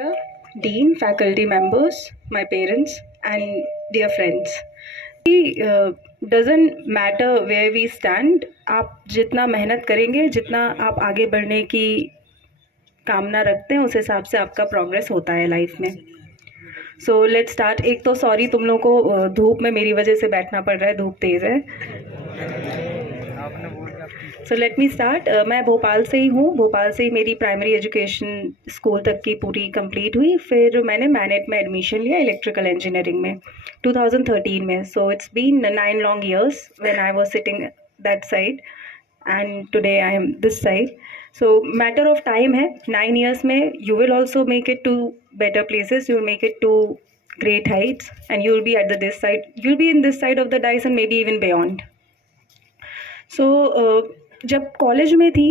Director, Dean, faculty members, my parents, and dear friends. Doesn't matter where we stand, आप जितना मेहनत करेंगे, जितना आप आगे बढ़ने की कामना रखते हैं, उस हिसाब से आपका प्रोग्रेस होता है लाइफ में. So let's start. एक तो सॉरी तुम लोगों को धूप में मेरी वजह से बैठना पड़ रहा है, धूप तेज़ है. So let me start. मैं भोपाल से ही हूँ. भोपाल से ही मेरी प्राइमरी एजुकेशन स्कूल तक की पूरी कंप्लीट हुई. फिर मैंने मैनेट में एडमिशन लिया इलेक्ट्रिकल इंजीनियरिंग में 2013 में. So it's been 9 long years when I was sitting that side and today I am this side. So matter of time है. 9 years में you will also make it to better places. You will make it to great heights and you will be at this side. You will be in this side of the dice and maybe even beyond. So जब college में थी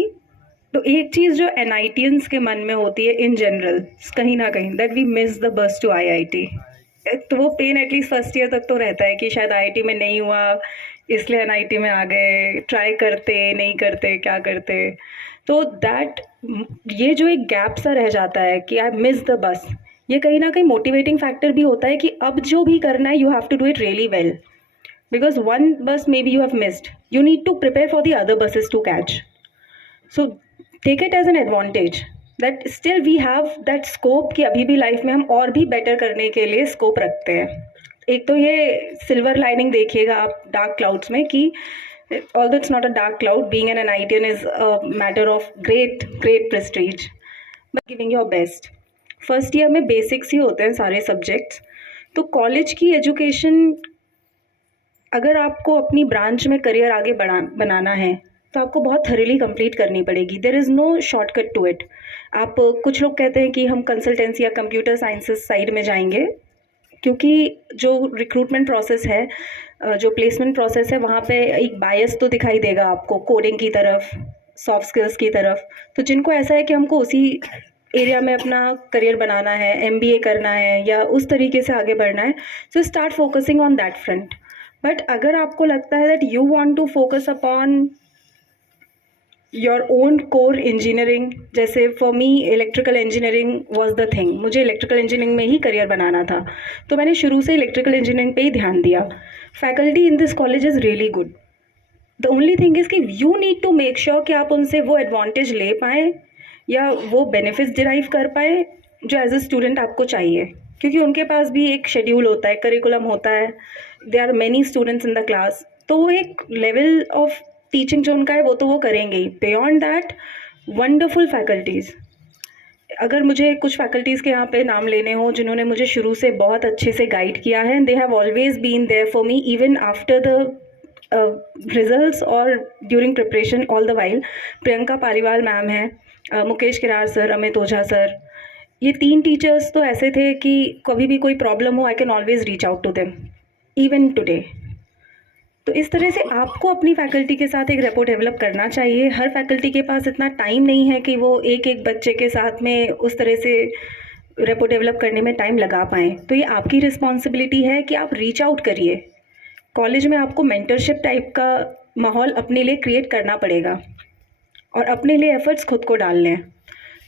तो एक चीज़ जो NITians के मन में होती है इन जनरल, कहीं ना कहीं, that we miss the bus to IIT. तो वो पेन एटलीस्ट फर्स्ट ईयर तक तो रहता है कि शायद IIT में नहीं हुआ इसलिए NIT में आ गए, ट्राई करते नहीं करते क्या करते. तो दैट ये जो एक गैप सा रह जाता है कि आई मिस द बस, ये कहीं ना कहीं मोटिवेटिंग फैक्टर भी होता है कि अब जो भी करना है you have to do it really well. Because one bus maybe you have missed, you need to prepare for the other buses to catch. So take it as an advantage that still we have that scope कि अभी भी life में हम और भी better करने के लिए स्कोप रखते हैं. एक तो ये सिल्वर लाइनिंग देखिएगा आप डार्क क्लाउड्स में कि although it's not a dark cloud, being an NITian is a matter of great prestige, but giving your best. First year में बेसिक्स ही होते हैं सारे सब्जेक्ट्स. तो कॉलेज की एजुकेशन अगर आपको अपनी ब्रांच में करियर आगे बनाना है तो आपको बहुत थरीली कंप्लीट करनी पड़ेगी. There is no shortcut to it. आप कुछ लोग कहते हैं कि हम कंसल्टेंसी या कंप्यूटर साइंसेस साइड में जाएंगे क्योंकि जो रिक्रूटमेंट प्रोसेस है, जो प्लेसमेंट प्रोसेस है, वहाँ पे एक बायस तो दिखाई देगा आपको कोडिंग की तरफ, सॉफ्ट स्किल्स की तरफ. तो जिनको ऐसा है कि हमको उसी एरिया में अपना करियर बनाना है, MBA करना है या उस तरीके से आगे बढ़ना है, so start focusing on that front. But अगर आपको लगता है that you want to focus upon your own core engineering, जैसे for me electrical engineering was the thing, मुझे इलेक्ट्रिकल इंजीनियरिंग में ही करियर बनाना था, तो मैंने शुरू से इलेक्ट्रिकल इंजीनियरिंग पे ही ध्यान दिया. Faculty in this college is really good. The only thing is कि you need to make sure कि आप उनसे वो एडवांटेज ले पाएँ या वो बेनिफिट्स डिराइव कर पाए जो एज अ स्टूडेंट आपको चाहिए, क्योंकि उनके पास भी एक शेड्यूल होता है, करिकुलम होता है, there are many students in the class. तो वो एक लेवल ऑफ टीचिंग जो उनका है वो तो वो करेंगे ही. Beyond that wonderful faculties. अगर मुझे कुछ फैकल्टीज़ के यहाँ पे नाम लेने हो जिन्होंने मुझे शुरू से बहुत अच्छे से गाइड किया है, they have always been there for me even after the results और during preparation all the while. Priyanka Paliwal ma'am है, मुकेश किरार सर, अमित ओझा सर, ये 3 टीचर्स तो ऐसे थे कि कभी भी कोई प्रॉब्लम हो I can always reach out to them even today. तो इस तरह से आपको अपनी फैकल्टी के साथ एक रेपो डेवलप करना चाहिए. हर फैकल्टी के पास इतना टाइम नहीं है कि वो एक बच्चे के साथ में उस तरह से रेपो डेवलप करने में टाइम लगा पाएँ. तो ये आपकी रिस्पॉन्सिबिलिटी है कि आप रीच आउट करिए. कॉलेज में आपको मेंटरशिप टाइप का माहौल अपने लिए क्रिएट करना पड़ेगा और अपने लिए एफर्ट्स खुद को डाल लें.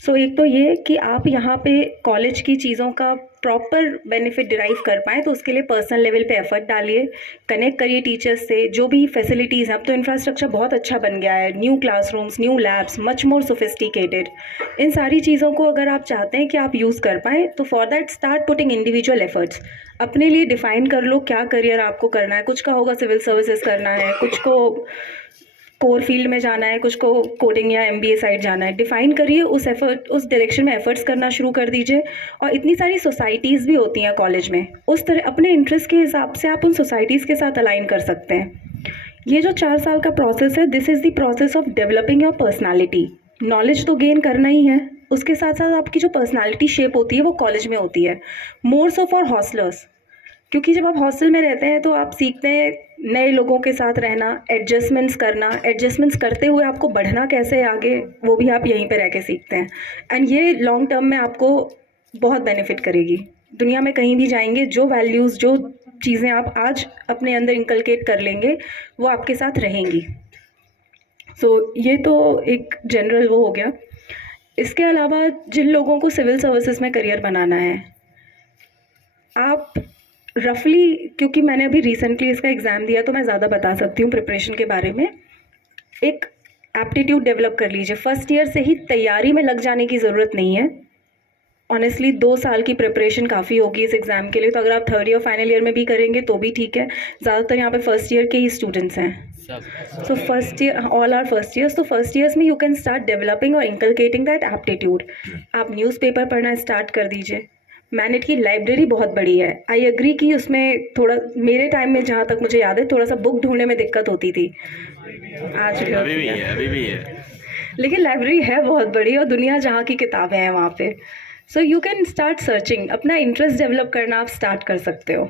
सो एक तो ये कि आप यहाँ पे कॉलेज की चीज़ों का प्रॉपर बेनिफिट डिराइव कर पाएँ, तो उसके लिए पर्सनल लेवल पे एफर्ट डालिए, कनेक्ट करिए टीचर्स से. जो भी फैसिलिटीज़ हैं, अब तो इंफ्रास्ट्रक्चर बहुत अच्छा बन गया है, new classrooms, new labs, much more sophisticated. इन सारी चीज़ों को अगर आप चाहते हैं कि आप यूज़ कर पाएँ तो for that start putting individual efforts. अपने लिए डिफ़ाइन कर लो क्या करियर आपको करना है. कुछ का होगा सिविल सर्विसेज करना है, कुछ को कोर फील्ड में जाना है, कुछ को कोडिंग या MBA साइड जाना है. डिफ़ाइन करिए, उस डायरेक्शन में एफर्ट्स करना शुरू कर दीजिए. और इतनी सारी सोसाइटीज़ भी होती हैं कॉलेज में, उस तरह अपने इंटरेस्ट के हिसाब से आप उन सोसाइटीज़ के साथ अलाइन कर सकते हैं. ये जो 4 साल का प्रोसेस है, this is the process of developing your personality. Knowledge तो गेन करना ही है, उसके साथ साथ आपकी जो पर्सनैलिटी शेप होती है वो कॉलेज में होती है. मोर सो फॉर हॉस्टलर्स, क्योंकि जब आप हॉस्टल में रहते हैं तो आप सीखते हैं नए लोगों के साथ रहना, एडजस्टमेंट्स करना, एडजस्टमेंट्स करते हुए आपको बढ़ना कैसे है आगे, वो भी आप यहीं पे रह के सीखते हैं. एंड ये लॉन्ग टर्म में आपको बहुत बेनिफिट करेगी. दुनिया में कहीं भी जाएंगे, जो वैल्यूज़, जो चीज़ें आप आज अपने अंदर इंकलकेट कर लेंगे वो आपके साथ रहेंगी. सो ये तो एक जनरल वो हो गया. इसके अलावा जिन लोगों को सिविल सर्विसेज में करियर बनाना है, आप रफली, क्योंकि मैंने अभी रिसेंटली इसका एग्ज़ाम दिया तो मैं ज़्यादा बता सकती हूँ प्रिपरेशन के बारे में, एक एप्टीट्यूड डेवलप कर लीजिए। फर्स्ट ईयर से ही तैयारी में लग जाने की ज़रूरत नहीं है। ऑनेस्टली 2 साल की प्रिपरेशन काफ़ी होगी इस एग्ज़ाम के लिए, तो अगर आप थर्ड ईयर फाइनल ईयर में भी करेंगे तो भी ठीक है। ज़्यादातर यहाँ पे फर्स्ट ईयर के ही स्टूडेंट्स हैं, so first year, all are first years. तो फर्स्ट ईयर्स में यू कैन स्टार्ट डेवलपिंग और इंकलकेटिंग दैट एप्टीट्यूड। आप न्यूज़पेपर पढ़ना स्टार्ट कर दीजिए। मैनेट की लाइब्रेरी बहुत बड़ी है। आई एग्री कि उसमें थोड़ा, मेरे टाइम में जहाँ तक मुझे याद है, थोड़ा सा बुक ढूंढने में दिक्कत होती थी। आज अभी भी है लेकिन लाइब्रेरी है बहुत बड़ी और दुनिया जहाँ की किताबें हैं वहाँ पे। So you can start searching, अपना इंटरेस्ट डेवलप करना आप स्टार्ट कर सकते हो।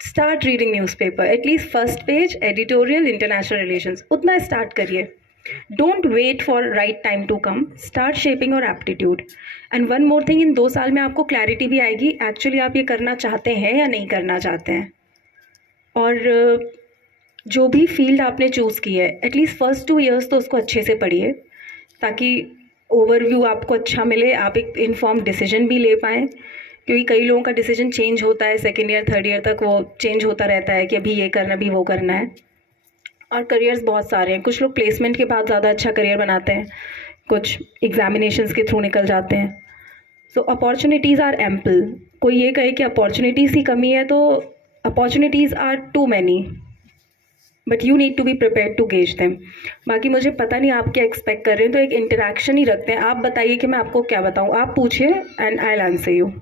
Start reading newspaper, at least first page, editorial, international relations, उतना स्टार्ट करिए। Don't wait for right time to come, start shaping और aptitude. And one more thing, in 2 साल में आपको क्लैरिटी भी आएगी एक्चुअली आप ये करना चाहते हैं या नहीं करना चाहते हैं। और जो भी फील्ड आपने चूज़ की है, एटलीस्ट फर्स्ट 2 ईयर्स तो उसको अच्छे से पढ़िए, ताकि ओवरव्यू आपको अच्छा मिले, आप एक इन्फॉर्म डिसीजन भी ले पाएँ। क्योंकि कई लोगों का डिसीजन चेंज होता है, सेकेंड ईयर थर्ड ईयर तक वो चेंज होता रहता है कि अभी ये करना, अभी वो करना है। और करियर्स बहुत सारे हैं। कुछ लोग प्लेसमेंट के बाद ज़्यादा अच्छा करियर बनाते हैं, कुछ एग्जामिनेशंस के थ्रू निकल जाते हैं। So opportunities are ample. कोई ये कहे कि अपॉर्चुनिटीज़ की कमी है, तो opportunities are too many, but you need to be prepared to gauge them. बाकी मुझे पता नहीं आप क्या एक्सपेक्ट कर रहे हैं, तो एक इंटरेक्शन ही रखते हैं। आप बताइए कि मैं आपको क्या बताऊँ, आप पूछिए and I will answer you.